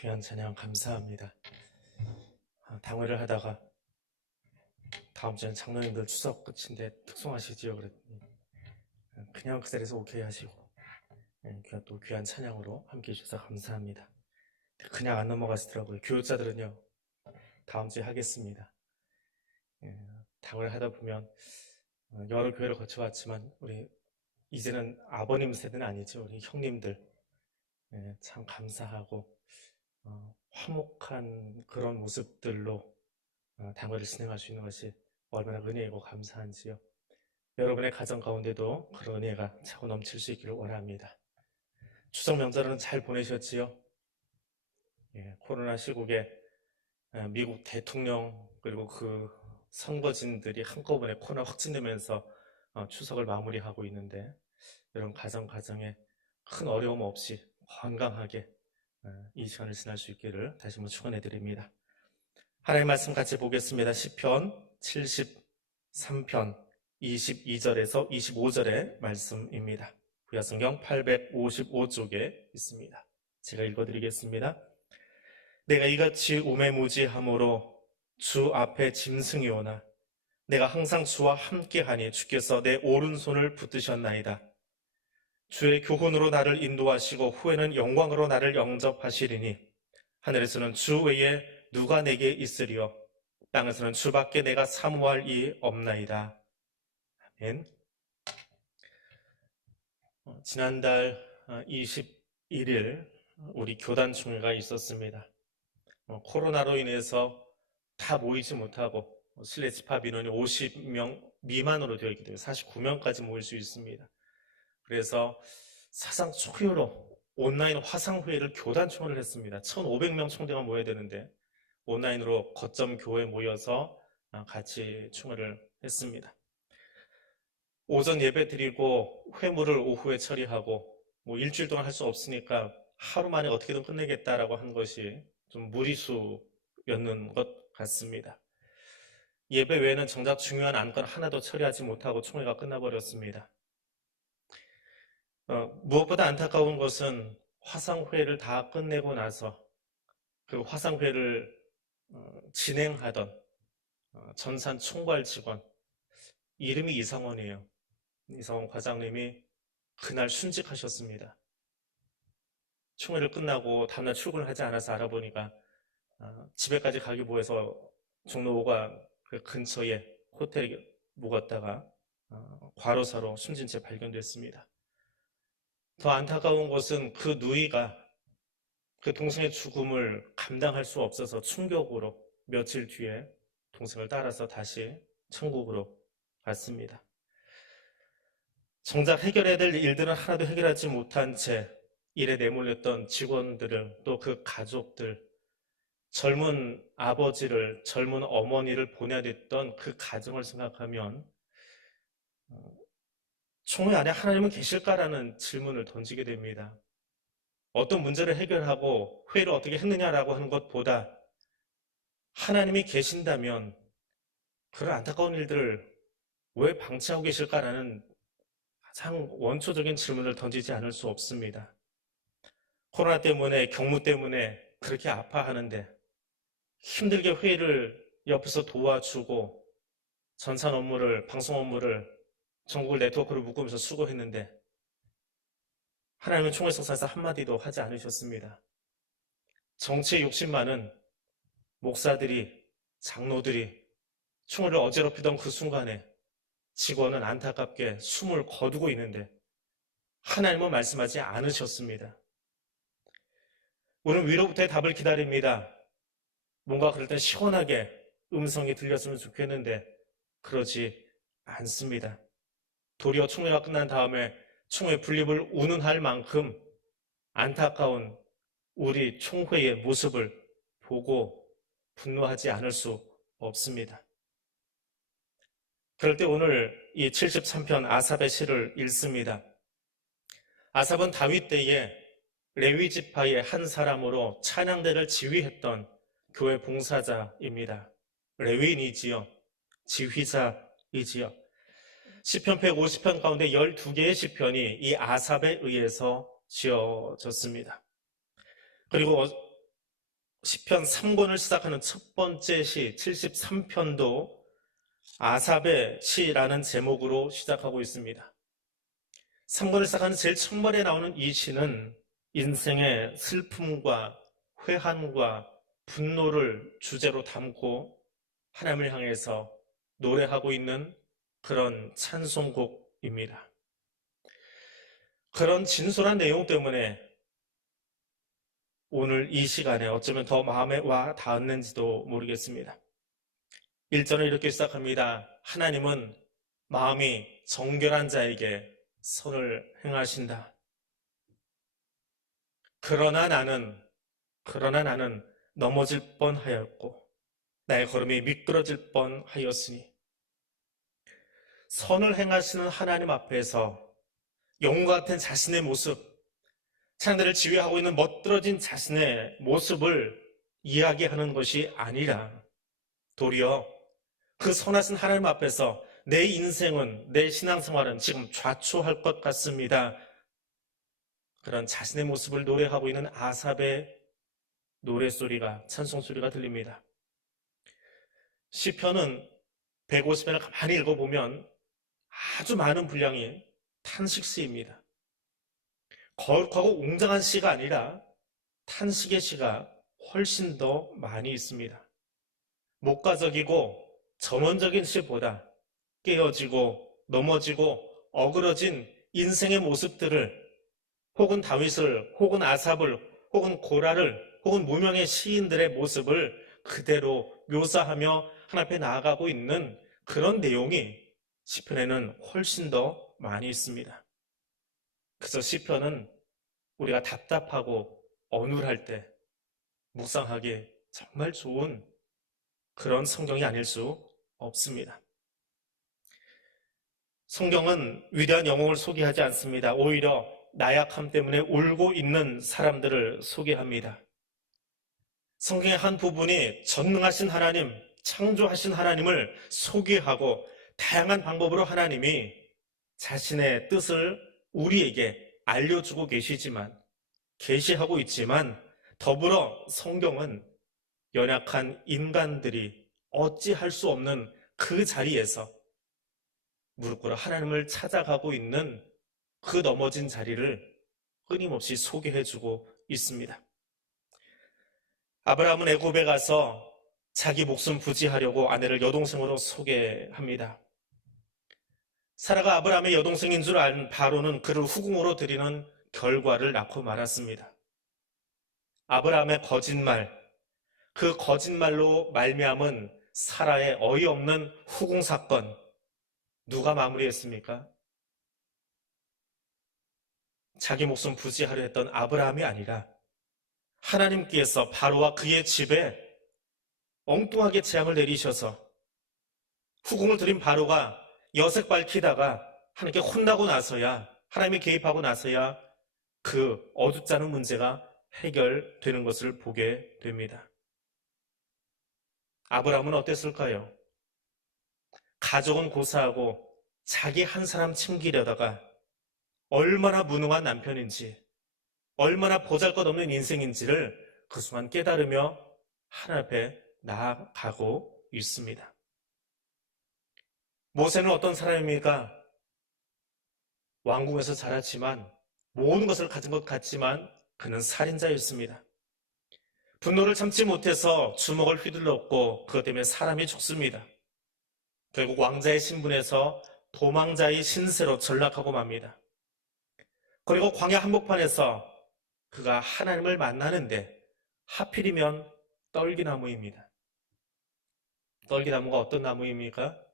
귀한 찬양 감사합니다. 당회를 하다가 다음 주엔 장로님들 추석 끝인데 특송하시지요 그랬더니 그냥 그 자리에서 오케이 하시고 또 귀한 찬양으로 함께 해주셔서 감사합니다. 그냥 안 넘어가시더라고요. 교육자들은요 다음 주에 하겠습니다. 당회를 하다 보면 여러 교회를 거쳐왔지만 우리 이제는 아버님 세대는 아니죠. 우리 형님들 참 감사하고 화목한 그런 모습들로 당회를 진행할 수 있는 것이 얼마나 은혜이고 감사한지요. 여러분의 가정 가운데도 그런 은혜가 차고 넘칠 수 있기를 원합니다. 추석 명절은 잘 보내셨지요? 코로나 시국에 미국 대통령 그리고 그 선거진들이 한꺼번에 코로나 확진되면서 추석을 마무리하고 있는데 여러분 가정에 큰 어려움 없이 건강하게 이 시간을 지날 수 있기를 다시 한번 축원해 드립니다. 하나님의 말씀 같이 보겠습니다. 시편 73편 22절에서 25절의 말씀입니다. 구약성경 855쪽에 있습니다. 제가 읽어드리겠습니다. 내가 이같이 우매무지함으로 주 앞에 짐승이 오나 내가 항상 주와 함께하니 주께서 내 오른손을 붙드셨나이다. 주의 교훈으로 나를 인도하시고 후에는 영광으로 나를 영접하시리니 하늘에서는 주 외에 누가 내게 있으리요 땅에서는 주밖에 내가 사모할 이 없나이다. 아멘. 지난달 21일 우리 교단 총회가 있었습니다. 코로나로 인해서 다 모이지 못하고 실내 집합 인원이 50명 미만으로 되어 있기 때문에 49명까지 모일 수 있습니다. 그래서 사상 초유로 온라인 화상회의를 교단 총회를 했습니다. 1,500명 총대가 모여야 되는데 온라인으로 거점 교회에 모여서 같이 총회를 했습니다. 오전 예배 드리고 회무를 오후에 처리하고 일주일 동안 할 수 없으니까 하루 만에 어떻게든 끝내겠다라고 한 것이 좀 무리수였는 것 같습니다. 예배 외에는 정작 중요한 안건 하나도 처리하지 못하고 총회가 끝나버렸습니다. 무엇보다 안타까운 것은 화상회의를 다 끝내고 나서 그 화상회의를 진행하던 전산 총괄 직원, 이름이 이상원이에요. 이상원 과장님이 그날 순직하셨습니다. 총회를 끝나고 다음날 출근을 하지 않아서 알아보니까 집에까지 가기 뭐해서 종로 5관 그 근처에 호텔에 묵었다가 과로사로 숨진 채 발견됐습니다. 더 안타까운 것은 그 누이가 그 동생의 죽음을 감당할 수 없어서 충격으로 며칠 뒤에 동생을 따라서 다시 천국으로 갔습니다. 정작 해결해야 될 일들은 하나도 해결하지 못한 채 일에 내몰렸던 직원들을 또 그 가족들, 젊은 아버지를, 젊은 어머니를 보내야 됐던 그 가정을 생각하면 총회 안에 하나님은 계실까라는 질문을 던지게 됩니다. 어떤 문제를 해결하고 회의를 어떻게 했느냐라고 하는 것보다 하나님이 계신다면 그런 안타까운 일들을 왜 방치하고 계실까라는 가장 원초적인 질문을 던지지 않을 수 없습니다. 코로나 때문에 경무 때문에 그렇게 아파하는데 힘들게 회의를 옆에서 도와주고 전산 업무를 방송 업무를 전국을 네트워크를 묶으면서 수고했는데 하나님은 총회 석상에서 한마디도 하지 않으셨습니다. 정치에 욕심 많은 목사들이 장로들이 총회를 어지럽히던 그 순간에 직원은 안타깝게 숨을 거두고 있는데 하나님은 말씀하지 않으셨습니다. 우리는 위로부터의 답을 기다립니다. 뭔가 그럴 때 시원하게 음성이 들렸으면 좋겠는데 그러지 않습니다. 도리어 총회가 끝난 다음에 총회 분립을 운운할 만큼 안타까운 우리 총회의 모습을 보고 분노하지 않을 수 없습니다. 그럴 때 오늘 이 73편 아삽의 시를 읽습니다. 아삽은 다윗 때에 레위 지파의 한 사람으로 찬양대를 지휘했던 교회 봉사자입니다. 레위인이지요. 지휘자이지요. 시편 150편 가운데 12개의 시편이 이 아삽에 의해서 지어졌습니다. 그리고 150편 가운데 12개의 시편이 이 아삽에 의해서 지어졌습니다. 그리고 150편 가운데 12개의 시편이 이 아삽에 의해서 지어졌습니다. 그리고 150편 가운데 12개의 시편이 이 아삽에 의해서 지어졌습니다. 그리고 150편 가운데 12개의 시편이 이 아삽에 의해서 지어졌습니다. 시편 3권을 시작하는 첫 번째 시 73편도 아삽의 시라는 제목으로 시작하고 있습니다. 3권을 시작하는 제일 첫머리에 나오는 이 시는 인생의 슬픔과 회한과 분노를 주제로 담고 하나님을 향해서 노래하고 있는 그런 찬송곡입니다. 그런 진솔한 내용 때문에 오늘 이 시간에 어쩌면 더 마음에 와 닿았는지도 모르겠습니다. 1절은 이렇게 시작합니다. 하나님은 마음이 정결한 자에게 선을 행하신다. 그러나 나는 넘어질 뻔하였고 나의 걸음이 미끄러질 뻔하였으니. 선을 행하시는 하나님 앞에서 영웅과 같은 자신의 모습, 상대를 지휘하고 있는 멋들어진 자신의 모습을 이야기하는 것이 아니라 도리어 그 선하신 하나님 앞에서 내 인생은, 내 신앙생활은 지금 좌초할 것 같습니다. 그런 자신의 모습을 노래하고 있는 아삽의 노래소리가, 찬송소리가 들립니다. 시편은 150편을 가만히 읽어보면 아주 많은 분량이 탄식시입니다. 거룩하고 웅장한 시가 아니라 탄식의 시가 훨씬 더 많이 있습니다. 목가적이고 전원적인 시보다 깨어지고 넘어지고 어그러진 인생의 모습들을, 혹은 다윗을, 혹은 아삽을, 혹은 고라를, 혹은 무명의 시인들의 모습을 그대로 묘사하며 하나님 앞에 나아가고 있는 그런 내용이 시편에는 훨씬 더 많이 있습니다. 그래서 시편은 우리가 답답하고 어눌할 때 묵상하기에 정말 좋은 그런 성경이 아닐 수 없습니다. 성경은 위대한 영웅을 소개하지 않습니다. 오히려 나약함 때문에 울고 있는 사람들을 소개합니다. 성경의 한 부분이 전능하신 하나님, 창조하신 하나님을 소개하고 다양한 방법으로 하나님이 자신의 뜻을 우리에게 알려주고 계시하고 있지만, 더불어 성경은 연약한 인간들이 어찌할 수 없는 그 자리에서 무릎 꿇어 하나님을 찾아가고 있는 그 넘어진 자리를 끊임없이 소개해주고 있습니다. 아브라함은 애굽에 가서 자기 목숨 부지하려고 아내를 여동생으로 소개합니다. 사라가 아브라함의 여동생인 줄 안 바로는 그를 후궁으로 들이는 결과를 낳고 말았습니다. 아브라함의 거짓말, 그 거짓말로 말미암은 사라의 어이없는 후궁 사건, 누가 마무리했습니까? 자기 목숨 부지하려 했던 아브라함이 아니라 하나님께서 바로와 그의 집에 엉뚱하게 재앙을 내리셔서 후궁을 들인 바로가 여색 밝히다가 하나님께 혼나고 나서야, 하나님이 개입하고 나서야 그 어둡잖은 문제가 해결되는 것을 보게 됩니다. 아브라함은 어땠을까요? 가족은 고사하고 자기 한 사람 챙기려다가 얼마나 무능한 남편인지, 얼마나 보잘것없는 인생인지를 그 순간 깨달으며 하나님 앞에 나아가고 있습니다. 모세는 어떤 사람입니까? 왕궁에서 자랐지만, 모든 것을 가진 것 같지만 그는 살인자였습니다. 분노를 참지 못해서 주먹을 휘둘렀고 그것 때문에 사람이 죽습니다. 결국 왕자의 신분에서 도망자의 신세로 전락하고 맙니다. 그리고 광야 한복판에서 그가 하나님을 만나는데 하필이면 떨기나무입니다. 떨기나무가 어떤 나무입니까?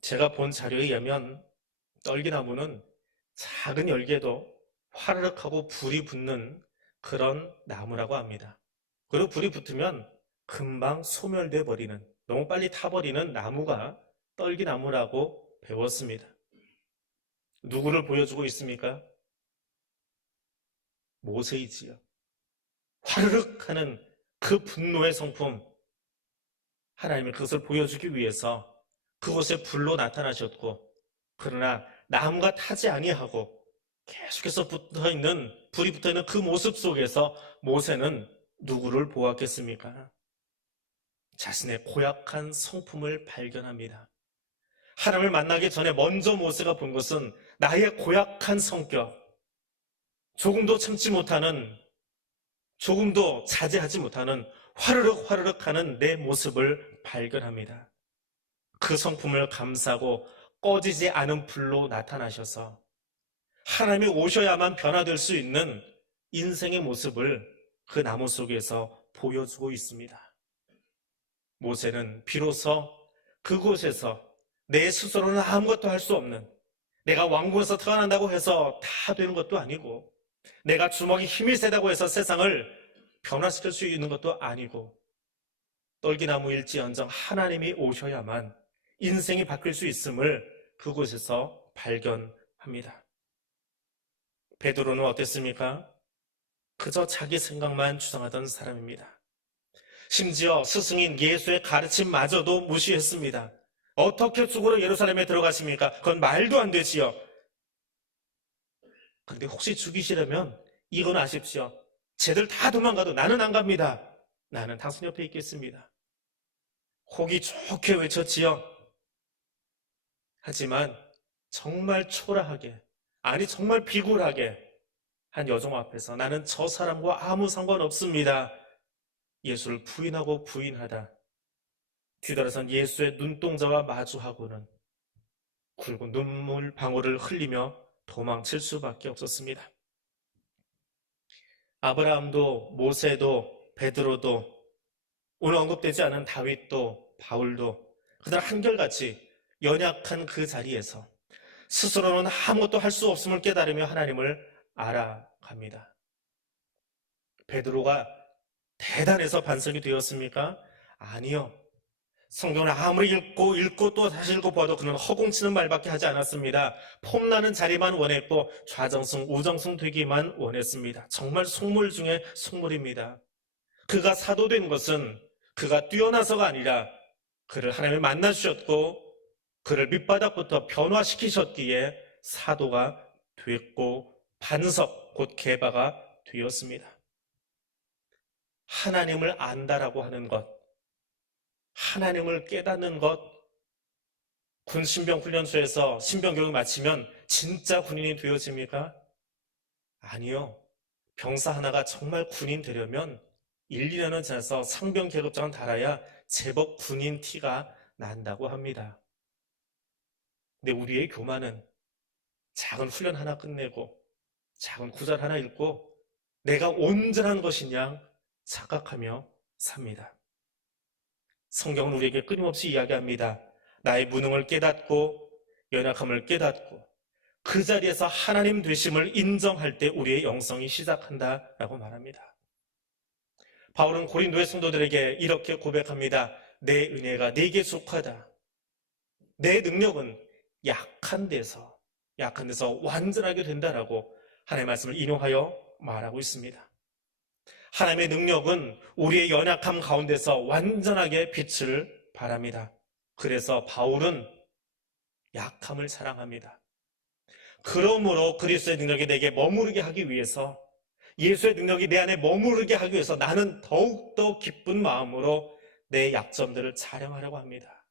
제가 본 자료에 의하면 떨기나무는 작은 열기에도 화르륵 하고 불이 붙는 그런 나무라고 합니다. 그리고 불이 붙으면 금방 소멸돼 버리는, 너무 빨리 타버리는 나무가 떨기나무라고 배웠습니다. 누구를 보여주고 있습니까? 모세이지요. 화르륵 하는 그 분노의 성품, 하나님은 그것을 보여주기 위해서 그곳에 불로 나타나셨고, 그러나 나무가 타지 아니하고 계속해서 불이 붙어 있는 그 모습 속에서 모세는 누구를 보았겠습니까? 자신의 고약한 성품을 발견합니다. 하나님을 만나기 전에 먼저 모세가 본 것은 나의 고약한 성격, 조금도 참지 못하는, 조금도 자제하지 못하는 화르륵 화르륵 하는 내 모습을 발견합니다. 그 성품을 감싸고 꺼지지 않은 불로 나타나셔서 하나님이 오셔야만 변화될 수 있는 인생의 모습을 그 나무 속에서 보여주고 있습니다. 모세는 비로소 그곳에서 내 스스로는 아무것도 할 수 없는, 내가 왕궁에서 태어난다고 해서 다 되는 것도 아니고, 내가 주먹이 힘이 세다고 해서 세상을 변화시킬 수 있는 것도 아니고, 떨기나무일지언정 하나님이 오셔야만 인생이 바뀔 수 있음을 그곳에서 발견합니다. 베드로는 어땠습니까? 그저 자기 생각만 주장하던 사람입니다. 심지어 스승인 예수의 가르침마저도 무시했습니다. 어떻게 죽으러 예루살렘에 들어가십니까? 그건 말도 안 되지요. 그런데 혹시 죽이시려면 이건 아십시오. 쟤들 다 도망가도 나는 안 갑니다. 나는 당신 옆에 있겠습니다. 호기 좋게 외쳤지요. 하지만 정말 초라하게, 아니 정말 비굴하게 한 여종 앞에서 나는 저 사람과 아무 상관없습니다. 예수를 부인하고 부인하다 뒤돌아선 예수의 눈동자와 마주하고는 굵은 눈물 방울을 흘리며 도망칠 수밖에 없었습니다. 아브라함도 모세도 베드로도 오늘 언급되지 않은 다윗도 바울도 그들 한결같이 연약한 그 자리에서 스스로는 아무것도 할 수 없음을 깨달으며 하나님을 알아갑니다. 베드로가 대단해서 반석이 되었습니까? 아니요. 성경을 아무리 읽고 또 다시 읽어봐도 그는 허공치는 말밖에 하지 않았습니다. 폼나는 자리만 원했고 좌정승 우정승 되기만 원했습니다. 정말 속물 중에 속물입니다. 그가 사도된 것은 그가 뛰어나서가 아니라 그를 하나님이 만나주셨고 그를 밑바닥부터 변화시키셨기에 사도가 됐고 반석 곧 게바가 되었습니다. 하나님을 안다라고 하는 것, 하나님을 깨닫는 것, 군 신병훈련소에서 신병교육을 마치면 진짜 군인이 되어집니까? 아니요. 병사 하나가 정말 군인 되려면 1, 2년은 지나서 상병 계급장은 달아야 제법 군인 티가 난다고 합니다. 근데 우리의 교만은 작은 훈련 하나 끝내고 작은 구절 하나 읽고 내가 온전한 것이냐 착각하며 삽니다. 성경은 우리에게 끊임없이 이야기합니다. 나의 무능을 깨닫고 연약함을 깨닫고 그 자리에서 하나님 되심을 인정할 때 우리의 영성이 시작한다라고 말합니다. 바울은 고린도의 성도들에게 이렇게 고백합니다. 내 은혜가 네게 속하다. 내 능력은 약한 데서 완전하게 된다라고 하나님의 말씀을 인용하여 말하고 있습니다. 하나님의 능력은 우리의 연약함 가운데서 완전하게 빛을 발합니다. 그래서 바울은 약함을 사랑합니다. 그러므로 그리스도의 능력이 내게 머무르게 하기 위해서 예수의 능력이 내 안에 머무르게 하기 위해서 나는 더욱더 기쁜 마음으로 내 약점들을 촬영하려고 합니다.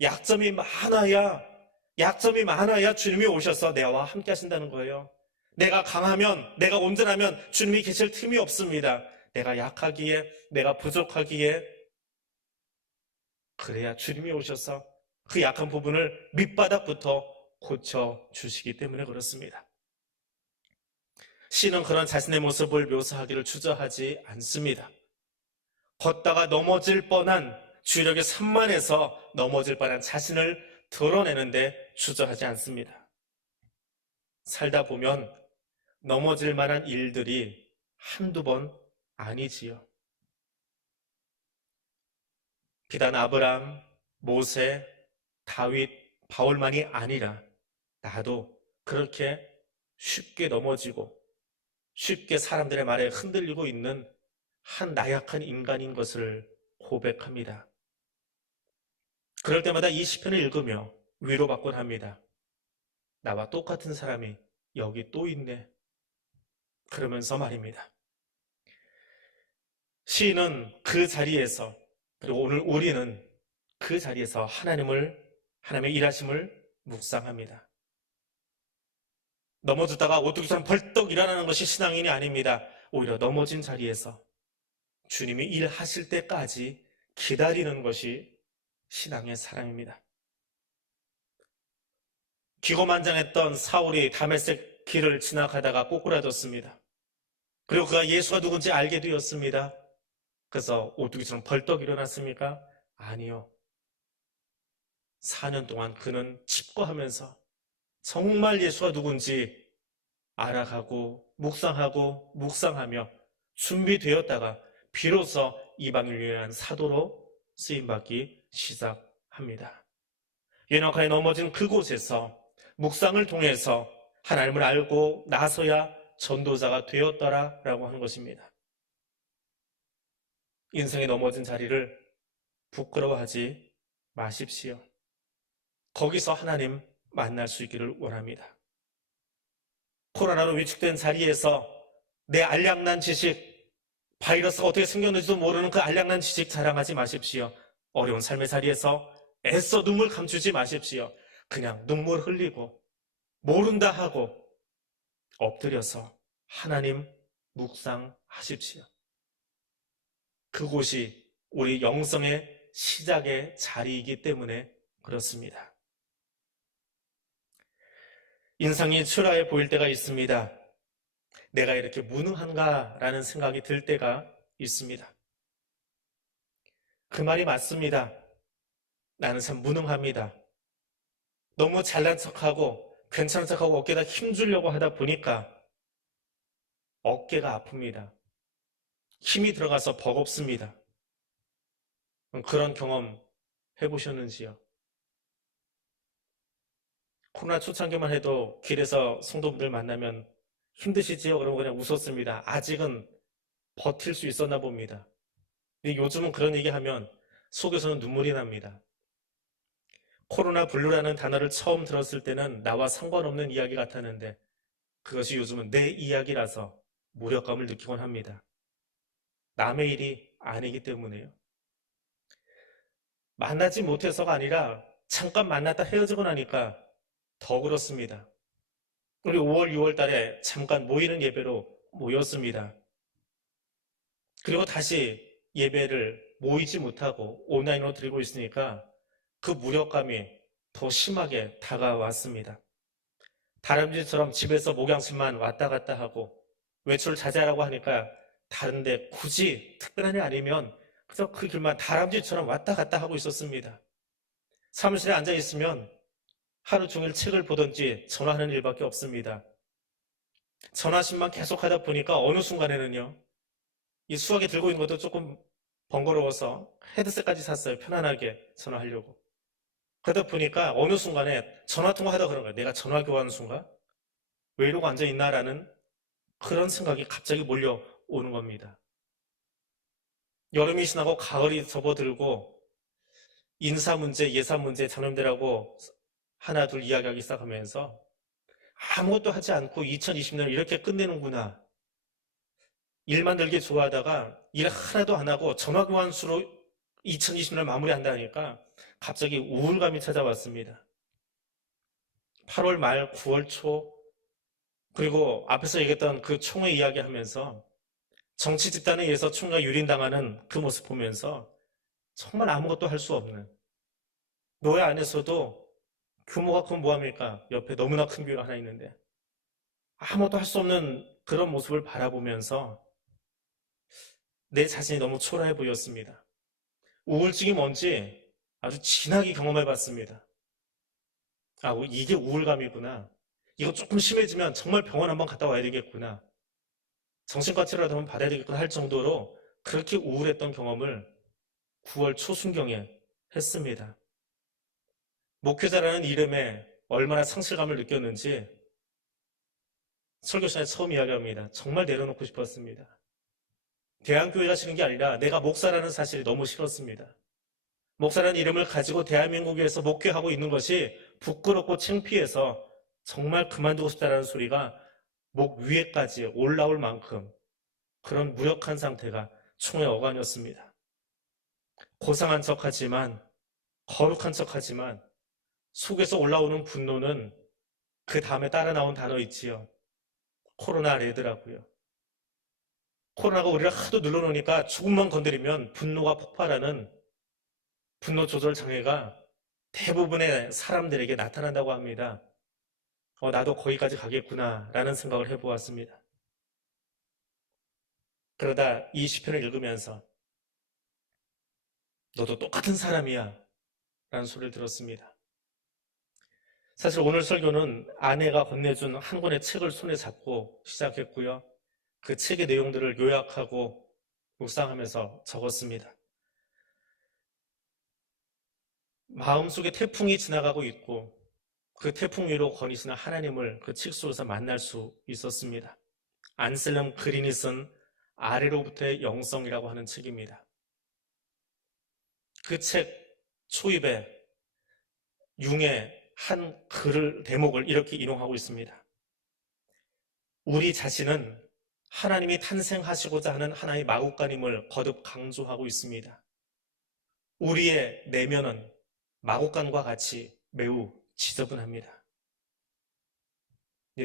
약점이 많아야 주님이 오셔서 내와 함께 하신다는 거예요. 내가 강하면, 내가 온전하면 주님이 계실 틈이 없습니다. 내가 약하기에, 내가 부족하기에 그래야 주님이 오셔서 그 약한 부분을 밑바닥부터 고쳐주시기 때문에 그렇습니다. 시는 그런 자신의 모습을 묘사하기를 주저하지 않습니다. 걷다가 넘어질 뻔한 주력의 산만해서 넘어질 뻔한 자신을 드러내는데 주저하지 않습니다. 살다 보면 넘어질 만한 일들이 한두 번 아니지요. 비단 아브람, 모세, 다윗, 바울만이 아니라 나도 그렇게 쉽게 넘어지고 쉽게 사람들의 말에 흔들리고 있는 한 나약한 인간인 것을 고백합니다. 그럴 때마다 이 시편을 읽으며 위로받곤 합니다. 나와 똑같은 사람이 여기 또 있네. 그러면서 말입니다. 시인은 그 자리에서, 그리고 오늘 우리는 그 자리에서 하나님의 일하심을 묵상합니다. 넘어졌다가 오뚜기처럼 벌떡 일어나는 것이 신앙인이 아닙니다. 오히려 넘어진 자리에서 주님이 일하실 때까지 기다리는 것이 신앙의 사람입니다. 기고만장했던 사울이 다메섹 길을 지나가다가 꼬꾸라졌습니다. 그리고 그가 예수가 누군지 알게 되었습니다. 그래서 오뚜기처럼 벌떡 일어났습니까? 아니요. 4년 동안 그는 칩거하면서 정말 예수가 누군지 알아가고 묵상하며 준비되었다가 비로소 이방인을 위한 사도로 쓰임받기 시작합니다. 연약하게 넘어진 그곳에서 묵상을 통해서 하나님을 알고 나서야 전도자가 되었더라라고 하는 것입니다. 인생에 넘어진 자리를 부끄러워하지 마십시오. 거기서 하나님 만날 수 있기를 원합니다. 코로나로 위축된 자리에서 내 알량난 지식, 바이러스가 어떻게 생겼는지도 모르는 그 알량난 지식 자랑하지 마십시오. 어려운 삶의 자리에서 애써 눈물 감추지 마십시오. 그냥 눈물 흘리고 모른다 하고 엎드려서 하나님 묵상하십시오. 그곳이 우리 영성의 시작의 자리이기 때문에 그렇습니다. 인상이 초라해 보일 때가 있습니다. 내가 이렇게 무능한가라는 생각이 들 때가 있습니다. 그 말이 맞습니다. 나는 참 무능합니다. 너무 잘난 척하고 괜찮은 척하고 어깨에다 힘주려고 하다 보니까 어깨가 아픕니다. 힘이 들어가서 버겁습니다. 그런 경험 해보셨는지요? 코로나 초창기만 해도 길에서 성도분들 만나면 힘드시지요? 그러면 그냥 웃었습니다. 아직은 버틸 수 있었나 봅니다. 근데 요즘은 그런 얘기하면 속에서는 눈물이 납니다. 코로나 블루라는 단어를 처음 들었을 때는 나와 상관없는 이야기 같았는데 그것이 요즘은 내 이야기라서 무력감을 느끼곤 합니다. 남의 일이 아니기 때문에요. 만나지 못해서가 아니라 잠깐 만났다 헤어지고 나니까 더 그렇습니다. 우리 5월, 6월 달에 잠깐 모이는 예배로 모였습니다. 그리고 다시 예배를 모이지 못하고 온라인으로 드리고 있으니까 그 무력감이 더 심하게 다가왔습니다. 다람쥐처럼 집에서 목양심만 왔다 갔다 하고 외출 자제하라고 하니까 다른데 굳이 특별한 일 아니면 그래서 그 길만 다람쥐처럼 왔다 갔다 하고 있었습니다. 사무실에 앉아 있으면 하루 종일 책을 보던지 전화하는 일밖에 없습니다. 전화심만 계속 하다 보니까 어느 순간에는요, 이 수화기 들고 있는 것도 조금 번거로워서 헤드셋까지 샀어요. 편안하게 전화하려고. 그러다 보니까 어느 순간에 전화통화 하다 그런 거예요. 내가 전화 교환하는 순간? 왜 이러고 앉아있나라는 그런 생각이 갑자기 몰려오는 겁니다. 여름이 지나고 가을이 접어들고 인사 문제, 예산 문제, 자녀들하고 하나 둘 이야기하기 시작하면서 아무것도 하지 않고 2020년을 이렇게 끝내는구나. 일만 늘게 좋아하다가 일 하나도 안 하고 전화교환수로 2020년을 마무리한다니까 갑자기 우울감이 찾아왔습니다. 8월 말, 9월 초, 그리고 앞에서 얘기했던 그 총회 이야기하면서 정치 집단에 의해서 총회가 유린당하는 그 모습 보면서 정말 아무것도 할 수 없는, 노예 안에서도 규모가 큰 뭐합니까? 옆에 너무나 큰 교회가 하나 있는데 아무것도 할 수 없는 그런 모습을 바라보면서 내 자신이 너무 초라해 보였습니다. 우울증이 뭔지 아주 진하게 경험해 봤습니다. 아, 이게 우울감이구나. 이거 조금 심해지면 정말 병원 한번 갔다 와야 되겠구나. 정신과 치료라도 한번 받아야 되겠구나 할 정도로 그렇게 우울했던 경험을 9월 초순경에 했습니다. 목회자라는 이름에 얼마나 상실감을 느꼈는지 설교 시간에 처음 이야기합니다. 정말 내려놓고 싶었습니다. 대한교회가 싫은 게 아니라 내가 목사라는 사실이 너무 싫었습니다. 목사라는 이름을 가지고 대한민국에서 목회하고 있는 것이 부끄럽고 창피해서 정말 그만두고 싶다라는 소리가 목 위에까지 올라올 만큼 그런 무력한 상태가 총의 어간이었습니다. 고상한 척하지만, 거룩한 척하지만 속에서 올라오는 분노는 그 다음에 따라 나온 단어 있지요. 코로나 레드라고요. 코로나가 우리를 하도 눌러놓으니까 조금만 건드리면 분노가 폭발하는 분노 조절 장애가 대부분의 사람들에게 나타난다고 합니다. 나도 거기까지 가겠구나 라는 생각을 해보았습니다. 그러다 이 시편을 읽으면서 너도 똑같은 사람이야 라는 소리를 들었습니다. 사실 오늘 설교는 아내가 건네준 한 권의 책을 손에 잡고 시작했고요. 그 책의 내용들을 요약하고 묵상하면서 적었습니다. 마음속에 태풍이 지나가고 있고 그 태풍 위로 거니시는 하나님을 그 책 속에서 만날 수 있었습니다. 안셀럼 그린이 쓴 아래로부터의 영성이라고 하는 책입니다. 그 책 초입에 융의 한 글을 대목을 이렇게 인용하고 있습니다. 우리 자신은 하나님이 탄생하시고자 하는 하나의 마국간임을 거듭 강조하고 있습니다. 우리의 내면은 마국간과 같이 매우 지저분합니다.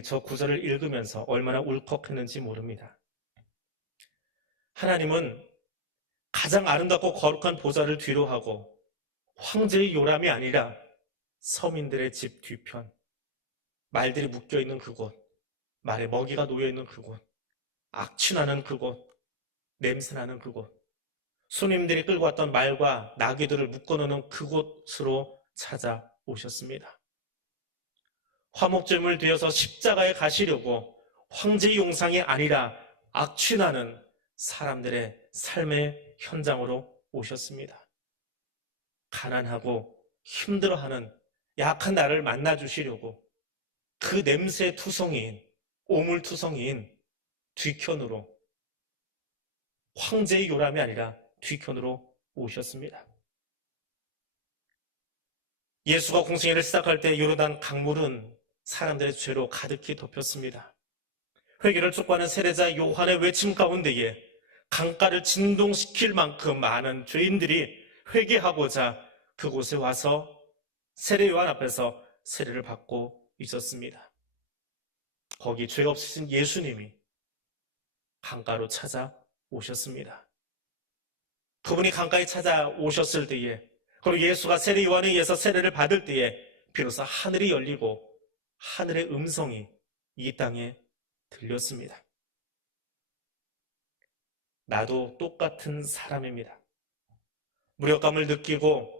저 구절을 읽으면서 얼마나 울컥했는지 모릅니다. 하나님은 가장 아름답고 거룩한 보좌를 뒤로하고 황제의 요람이 아니라 서민들의 집 뒤편, 말들이 묶여있는 그곳, 말에 먹이가 놓여있는 그곳, 악취나는 그곳, 냄새나는 그곳, 손님들이 끌고 왔던 말과 나귀들을 묶어놓는 그곳으로 찾아오셨습니다. 화목제물 되어서 십자가에 가시려고 황제의 용상이 아니라 악취나는 사람들의 삶의 현장으로 오셨습니다. 가난하고 힘들어하는 약한 나를 만나주시려고 그 냄새 투성이인, 오물 투성이인 뒤편으로, 황제의 요람이 아니라 뒤편으로 오셨습니다. 예수가 공생애를 시작할 때 요르단 강물은 사람들의 죄로 가득히 덮였습니다. 회개를 촉구하는 세례자 요한의 외침 가운데에 강가를 진동시킬 만큼 많은 죄인들이 회개하고자 그곳에 와서 세례 요한 앞에서 세례를 받고 있었습니다. 거기 죄 없으신 예수님이 강가로 찾아오셨습니다. 그분이 강가에 찾아오셨을 때에, 그리고 예수가 세례 요한에 의해서 세례를 받을 때에 비로소 하늘이 열리고 하늘의 음성이 이 땅에 들렸습니다. 나도 똑같은 사람입니다. 무력감을 느끼고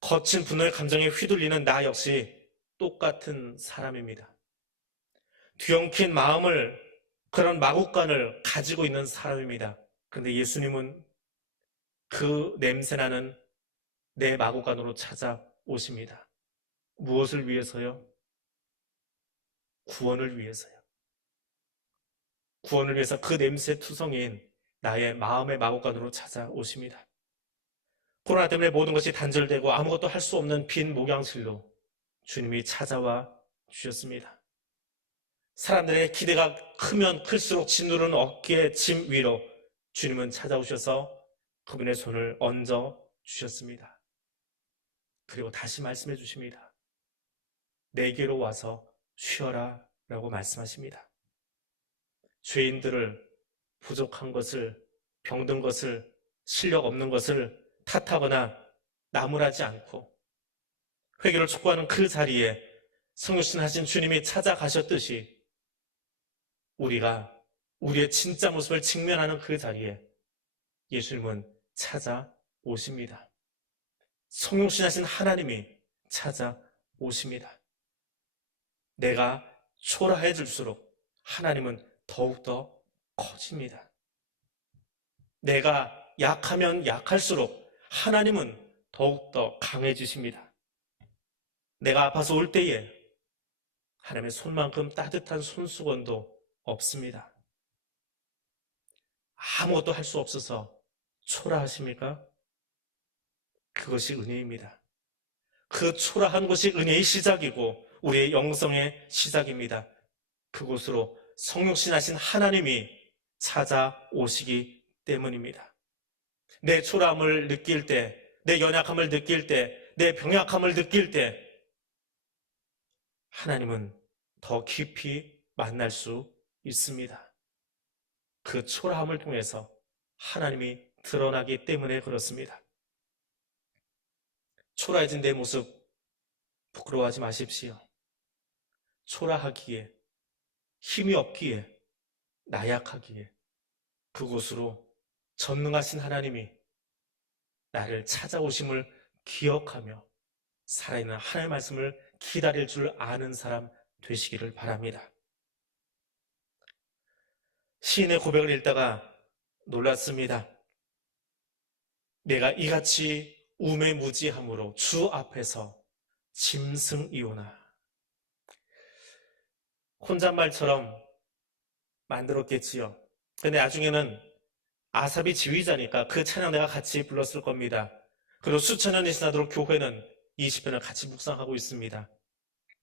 거친 분노의 감정에 휘둘리는 나 역시 똑같은 사람입니다. 뒤엉킨 마음을, 그런 마국간을 가지고 있는 사람입니다. 그런데 예수님은 그 냄새나는 내 마국간으로 찾아오십니다. 무엇을 위해서요? 구원을 위해서요. 구원을 위해서 그 냄새 투성이인 나의 마음의 마국간으로 찾아오십니다. 코로나 때문에 모든 것이 단절되고 아무것도 할 수 없는 빈 목양실로 주님이 찾아와 주셨습니다. 사람들의 기대가 크면 클수록 짓누르는 어깨의 짐 위로 주님은 찾아오셔서 그분의 손을 얹어 주셨습니다. 그리고 다시 말씀해 주십니다. 내게로 와서 쉬어라 라고 말씀하십니다. 죄인들을, 부족한 것을, 병든 것을, 실력 없는 것을 탓하거나 나무라지 않고 회개를 촉구하는 그 자리에 성육신하신 주님이 찾아가셨듯이 우리가 우리의 진짜 모습을 직면하는 그 자리에 예수님은 찾아오십니다. 성육신하신 하나님이 찾아오십니다. 내가 초라해질수록 하나님은 더욱더 커집니다. 내가 약하면 약할수록 하나님은 더욱더 강해지십니다. 내가 아파서 올 때에 하나님의 손만큼 따뜻한 손수건도 없습니다. 아무것도 할 수 없어서 초라하십니까? 그것이 은혜입니다. 그 초라한 것이 은혜의 시작이고 우리의 영성의 시작입니다. 그곳으로 성육신하신 하나님이 찾아오시기 때문입니다. 내 초라함을 느낄 때, 내 연약함을 느낄 때, 내 병약함을 느낄 때 하나님은 더 깊이 만날 수 있습니다. 그 초라함을 통해서 하나님이 드러나기 때문에 그렇습니다. 초라해진 내 모습 부끄러워하지 마십시오. 초라하기에, 힘이 없기에, 나약하기에 그곳으로 전능하신 하나님이 나를 찾아오심을 기억하며 살아있는 하나님의 말씀을 기다릴 줄 아는 사람 되시기를 바랍니다. 시인의 고백을 읽다가 놀랐습니다. 내가 이같이 우매무지함으로 주 앞에서 짐승이오나. 혼잣말처럼 만들었겠지요. 근데 나중에는 아삽이 지휘자니까 그 찬양 내가 같이 불렀을 겁니다. 그리고 수천 년이 지나도록 교회는 이 시편을 같이 묵상하고 있습니다.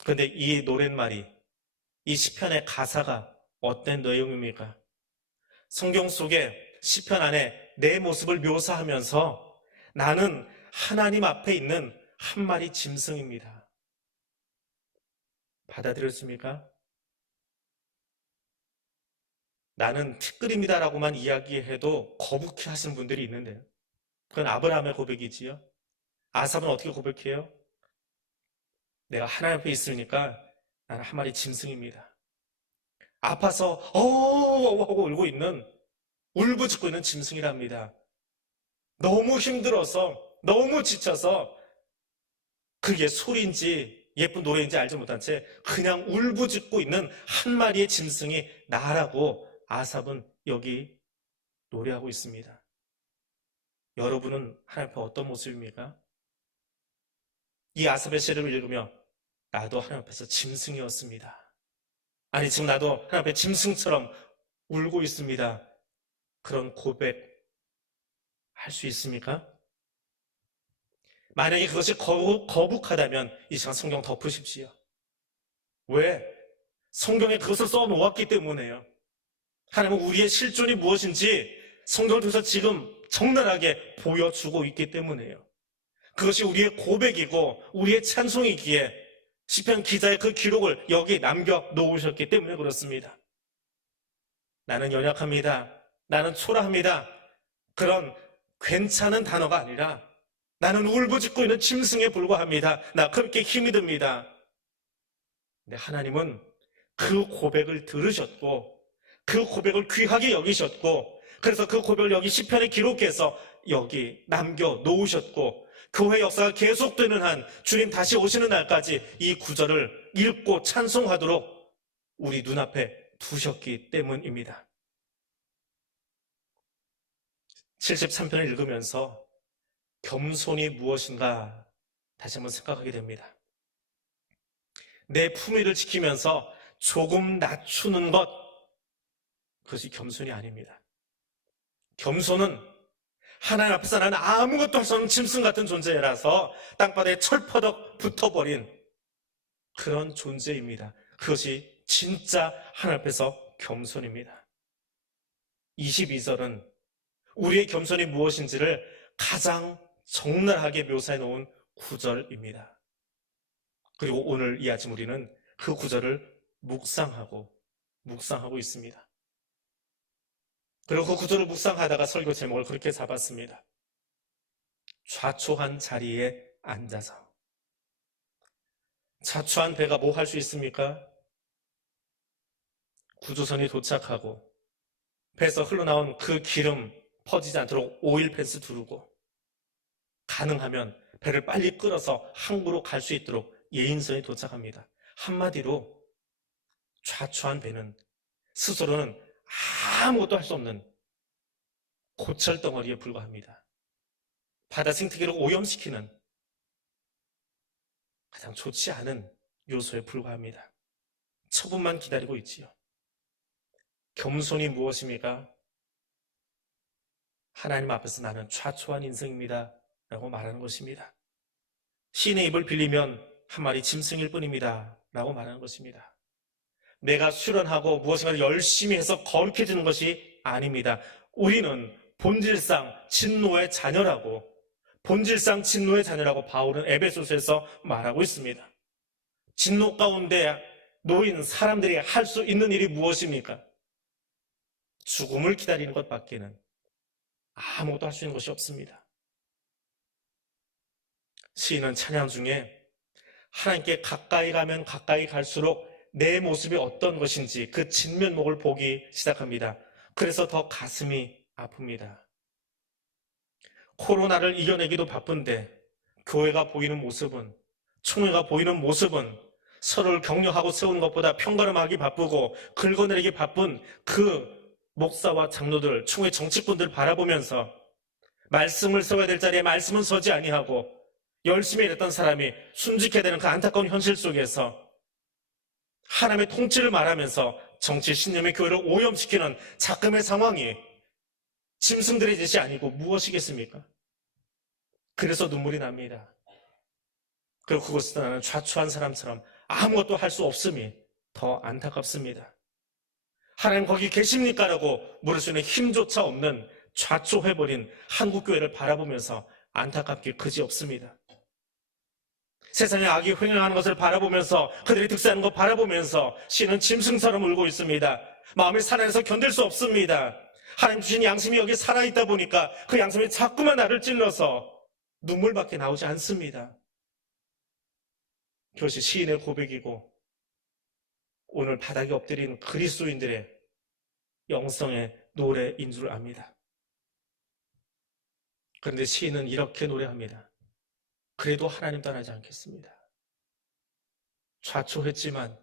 근데 이 노랫말이, 이 시편의 가사가 어떤 내용입니까? 성경 속에 시편 안에 내 모습을 묘사하면서 나는 하나님 앞에 있는 한 마리 짐승입니다. 받아들였습니까? 나는 티끌입니다라고만 이야기해도 거북해 하시는 분들이 있는데요. 그건 아브라함의 고백이지요. 아삽은 어떻게 고백해요? 내가 하나님 앞에 있으니까 나는 한 마리 짐승입니다. 아파서 하고 울고 있는, 울부짖고 있는 짐승이랍니다. 너무 힘들어서, 너무 지쳐서 그게 소리인지 예쁜 노래인지 알지 못한 채 그냥 울부짖고 있는 한 마리의 짐승이 나라고 아삽은 여기 노래하고 있습니다. 여러분은 하나님 앞에 어떤 모습입니까? 이 아삽의 시를 읽으며 나도 하나님 앞에서 짐승이었습니다. 아니 지금 나도 하나님 앞에 짐승처럼 울고 있습니다. 그런 고백 할 수 있습니까? 만약에 그것이 거북하다면 이 시간 성경 덮으십시오. 왜? 성경에 그것을 써놓았기 때문에요. 하나님은 우리의 실존이 무엇인지 성경을 통해서 지금 적나라하게 보여주고 있기 때문에요. 그것이 우리의 고백이고 우리의 찬송이기에 시편 기자의 그 기록을 여기 남겨놓으셨기 때문에 그렇습니다. 나는 연약합니다. 나는 초라합니다. 그런 괜찮은 단어가 아니라 나는 울부짖고 있는 짐승에 불과합니다. 나 그렇게 힘이 듭니다. 근데 하나님은 그 고백을 들으셨고 그 고백을 귀하게 여기셨고 그래서 그 고백을 여기 시편에 기록해서 여기 남겨놓으셨고 교회 역사가 계속되는 한 주님 다시 오시는 날까지 이 구절을 읽고 찬송하도록 우리 눈앞에 두셨기 때문입니다. 73편을 읽으면서 겸손이 무엇인가 다시 한번 생각하게 됩니다. 내 품위를 지키면서 조금 낮추는 것, 그것이 겸손이 아닙니다. 겸손은 하나님 앞에서 나는 아무것도 할 수 없는 짐승 같은 존재라서 땅바닥에 철퍼덕 붙어버린 그런 존재입니다. 그것이 진짜 하나님 앞에서 겸손입니다. 22절은 우리의 겸손이 무엇인지를 가장 적나라하게 묘사해 놓은 구절입니다. 그리고 오늘 이 아침 우리는 그 구절을 묵상하고 있습니다. 그리고 그 구절을 묵상하다가 설교 제목을 그렇게 잡았습니다. 좌초한 자리에 앉아서. 자초한 배가 뭐 할 수 있습니까? 구조선이 도착하고 배에서 흘러나온 그 기름 퍼지지 않도록 오일 펜스 두르고 가능하면 배를 빨리 끌어서 항구로 갈 수 있도록 예인선에 도착합니다. 한마디로 좌초한 배는 스스로는 아무것도 할 수 없는 고철덩어리에 불과합니다. 바다 생태계를 오염시키는 가장 좋지 않은 요소에 불과합니다. 처분만 기다리고 있지요. 겸손이 무엇입니까? 하나님 앞에서 나는 좌초한 인생입니다 라고 말하는 것입니다. 신의 입을 빌리면 한 마리 짐승일 뿐입니다 라고 말하는 것입니다. 내가 수련하고 무엇인가 열심히 해서 거룩해지는 것이 아닙니다. 우리는 본질상 진노의 자녀라고, 본질상 진노의 자녀라고 바울은 에베소서에서 말하고 있습니다. 진노 가운데 놓인 사람들이 할 수 있는 일이 무엇입니까? 죽음을 기다리는 것밖에는 아무것도 할 수 있는 것이 없습니다. 시인은 찬양 중에 하나님께 가까이 가면 가까이 갈수록 내 모습이 어떤 것인지 그 진면목을 보기 시작합니다. 그래서 더 가슴이 아픕니다. 코로나를 이겨내기도 바쁜데 교회가 보이는 모습은, 총회가 보이는 모습은 서로를 격려하고 세우는 것보다 평가름하기 바쁘고 긁어내리기 바쁜 그 목사와 장로들, 총회 정치꾼들 바라보면서 말씀을 세워야 될 자리에 말씀은 서지 아니하고 열심히 일했던 사람이 순직해야 되는 그 안타까운 현실 속에서 하나님의 통치를 말하면서 정치 신념의 교회를 오염시키는 작금의 상황이 짐승들의 짓이 아니고 무엇이겠습니까? 그래서 눈물이 납니다. 그리고 그것을 나는 좌초한 사람처럼 아무것도 할 수 없음이 더 안타깝습니다. 하나님 거기 계십니까? 라고 물을 수 있는 힘조차 없는 좌초해버린 한국교회를 바라보면서 안타깝게 그지없습니다. 세상에 악이 횡행하는 것을 바라보면서 그들이 득세하는 것 바라보면서 시는 짐승처럼 울고 있습니다. 마음이 살아내서 견딜 수 없습니다. 하나님 주신 양심이 여기 살아있다 보니까 그 양심이 자꾸만 나를 찔러서 눈물밖에 나오지 않습니다. 그것이 시인의 고백이고 오늘 바닥에 엎드린 그리스도인들의 영성의 노래인 줄 압니다. 그런데 시인은 이렇게 노래합니다. 그래도 하나님 떠나지 않겠습니다. 좌초했지만,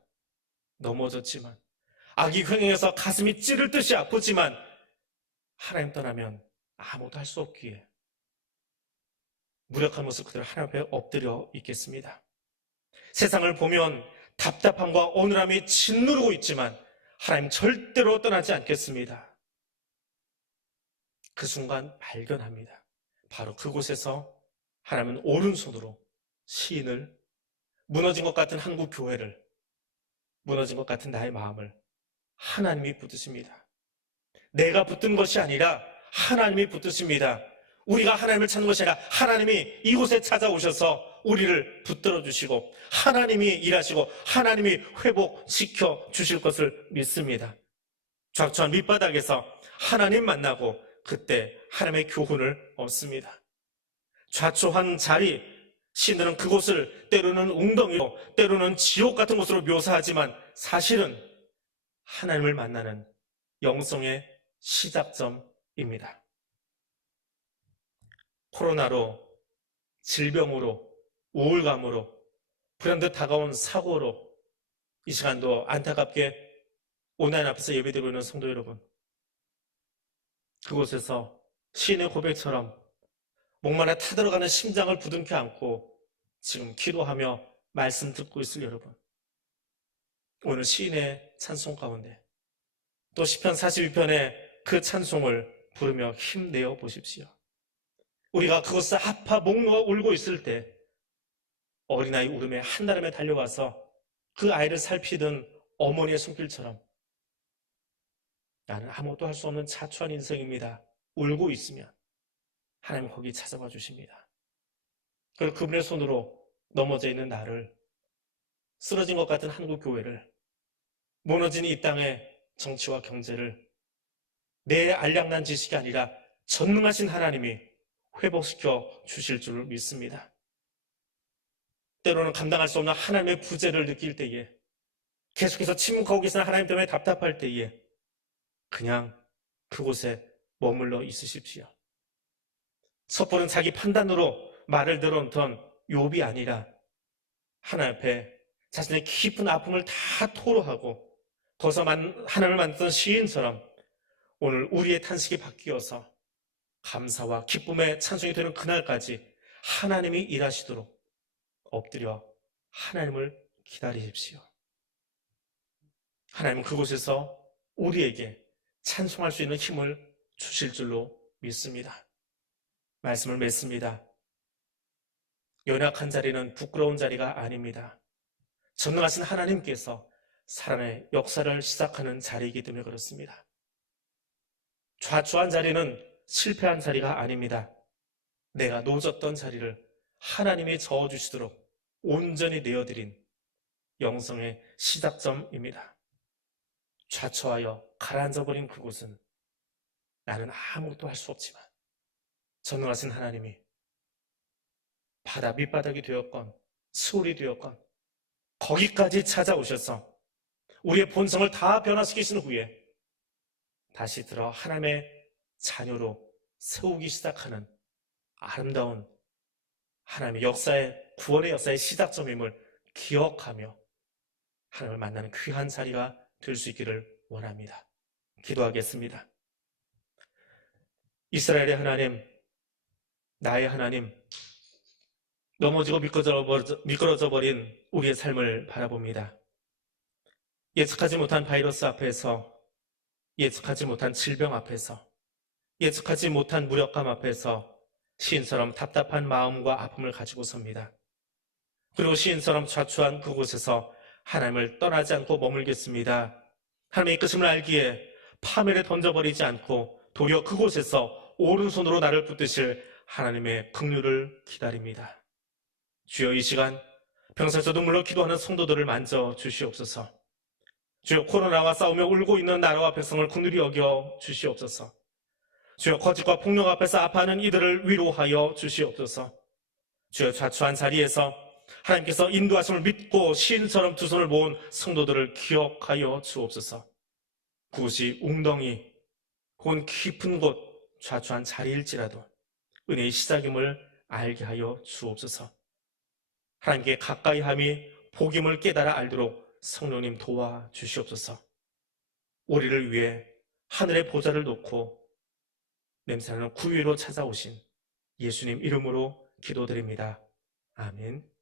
넘어졌지만, 악이 횡행해서 가슴이 찌를 듯이 아프지만 하나님 떠나면 아무것도 할 수 없기에 무력한 모습 그대로 하나님 앞에 엎드려 있겠습니다. 세상을 보면 답답함과 어눌함이 짓누르고 있지만 하나님 절대로 떠나지 않겠습니다. 그 순간 발견합니다. 바로 그곳에서 하나님은 오른손으로 시인을, 무너진 것 같은 한국 교회를, 무너진 것 같은 나의 마음을 하나님이 붙드십니다. 내가 붙든 것이 아니라 하나님이 붙드십니다. 우리가 하나님을 찾는 것이 아니라 하나님이 이곳에 찾아오셔서 우리를 붙들어 주시고 하나님이 일하시고 하나님이 회복시켜 주실 것을 믿습니다. 좌초한 밑바닥에서 하나님 만나고 그때 하나님의 교훈을 얻습니다. 좌초한 자리, 신들은 그곳을 때로는 웅덩이로 때로는 지옥 같은 곳으로 묘사하지만 사실은 하나님을 만나는 영성의 시작점입니다. 코로나로, 질병으로, 우울감으로, 불현듯 다가온 사고로 이 시간도 안타깝게 온라인 앞에서 예배드리고 있는 성도 여러분, 그곳에서 시인의 고백처럼 목마르 타들어가는 심장을 부둥켜 안고 지금 기도하며 말씀 듣고 있을 여러분, 오늘 시인의 찬송 가운데 또 시편 42편의 그 찬송을 부르며 힘내어 보십시오. 우리가 그곳에 아파 목 놓아 울고 있을 때 어린아이 울음에 한달음에 달려와서 그 아이를 살피던 어머니의 손길처럼 나는 아무것도 할 수 없는 자초한 인생입니다. 울고 있으면 하나님 거기 찾아봐 주십니다. 그리고 그분의 손으로 넘어져 있는 나를, 쓰러진 것 같은 한국교회를, 무너진 이 땅의 정치와 경제를 내 알량난 지식이 아니라 전능하신 하나님이 회복시켜 주실 줄 믿습니다. 때로는 감당할 수 없는 하나님의 부재를 느낄 때에, 계속해서 침묵하고 계시는 하나님 때문에 답답할 때에 그냥 그곳에 머물러 있으십시오. 섣부른 자기 판단으로 말을 들어놓던 욥이 아니라 하나님 앞에 자신의 깊은 아픔을 다 토로하고 거기서 하나님을 만났던 시인처럼 오늘 우리의 탄식이 바뀌어서 감사와 기쁨의 찬송이 되는 그날까지 하나님이 일하시도록 엎드려 하나님을 기다리십시오. 하나님은 그곳에서 우리에게 찬송할 수 있는 힘을 주실 줄로 믿습니다. 말씀을 맺습니다. 연약한 자리는 부끄러운 자리가 아닙니다. 전능하신 하나님께서 사람의 역사를 시작하는 자리이기 때문에 그렇습니다. 좌초한 자리는 실패한 자리가 아닙니다. 내가 놓쳤던 자리를 하나님이 저어주시도록 온전히 내어드린 영성의 시작점입니다. 좌초하여 가라앉아버린 그곳은 나는 아무것도 할 수 없지만 전능하신 하나님이 바다 밑바닥이 되었건 수울이 되었건 거기까지 찾아오셔서 우리의 본성을 다 변화시키신 후에 다시 들어 하나님의 자녀로 세우기 시작하는 아름다운 하나님의 역사의, 구원의 역사의 시작점임을 기억하며 하나님을 만나는 귀한 자리가 될 수 있기를 원합니다. 기도하겠습니다. 이스라엘의 하나님, 나의 하나님, 넘어지고 미끄러져 버린 우리의 삶을 바라봅니다. 예측하지 못한 바이러스 앞에서, 예측하지 못한 질병 앞에서, 예측하지 못한 무력감 앞에서 시인처럼 답답한 마음과 아픔을 가지고 섭니다. 그리고 시인처럼 좌초한 그곳에서 하나님을 떠나지 않고 머물겠습니다. 하나님의 이끄심을 알기에 파멸에 던져버리지 않고 도리어 그곳에서 오른손으로 나를 붙드실 하나님의 긍휼을 기다립니다. 주여, 이 시간 병사에서 눈물로 기도하는 성도들을 만져 주시옵소서. 주여, 코로나와 싸우며 울고 있는 나라와 백성을 긍휼히 여겨 주시옵소서. 주여, 거짓과 폭력 앞에서 아파하는 이들을 위로하여 주시옵소서. 주여, 좌초한 자리에서 하나님께서 인도하심을 믿고 시인처럼 두 손을 모은 성도들을 기억하여 주옵소서. 그곳이 웅덩이, 혹은 깊은 곳, 좌초한 자리일지라도 은혜의 시작임을 알게 하여 주옵소서. 하나님께 가까이함이 복임을 깨달아 알도록 성령님 도와주시옵소서. 우리를 위해 하늘의 보좌를 놓고 냄새나는 구유로 찾아오신 예수님 이름으로 기도드립니다. 아멘.